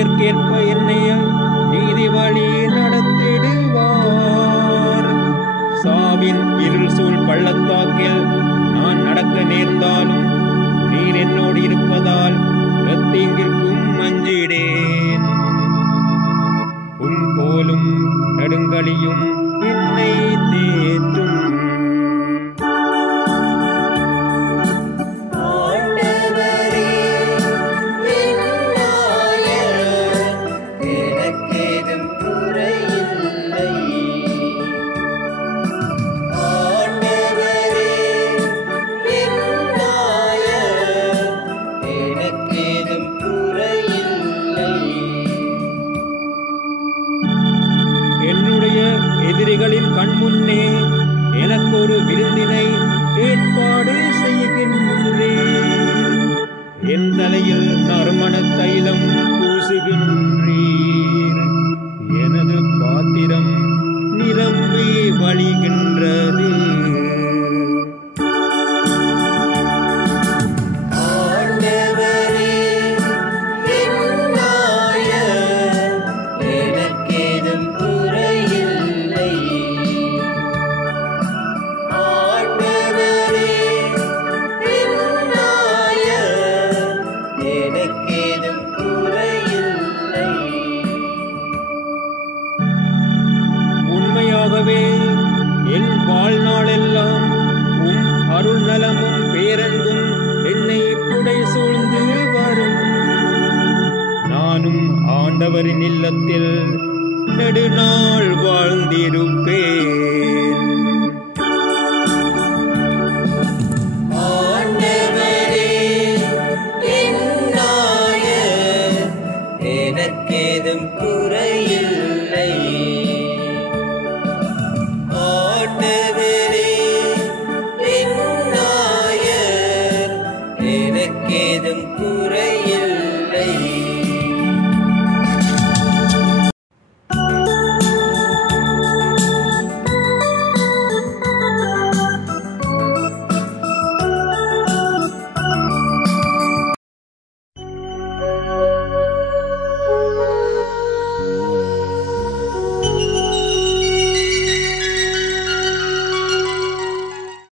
பெயர்க்கேற்ப என்னை நீதி வழி நடத்திடுவார். சாவின் இருள் சூழ் பள்ளத்தாக்கில் நான் நடக்க நேர்ந்தாலும் நீர் என்னோடு இருப்பதால் எத்தீங்கிற்கும் அஞ்சிடேன். கோலும் நெடுங்கலியும் என்னை தேற்றும். எதிரிகளின் கண்முன்னே எனக்கு ஒரு விருந்தினை ஏற்பாடு செய்கின்றீர். என் தலையில் நறுமண தைலம் பூசுகின்றீர். எனது பாத்திரம் நிரம்பி வழிகின்றது. உண்மையாகவே என் வாழ்நாளெல்லாம் உம் அருள் நலமும் பேரன்பும் என்னை புடை சூழ்ந்து வரும். நானும் ஆண்டவரின் இல்லத்தில் நெடுநாள் வாழ்ந்திருப்பேன். எனக்கேதும் குறையில்லை. ஆண்டவரே என் நாயர், எனக்கேதும்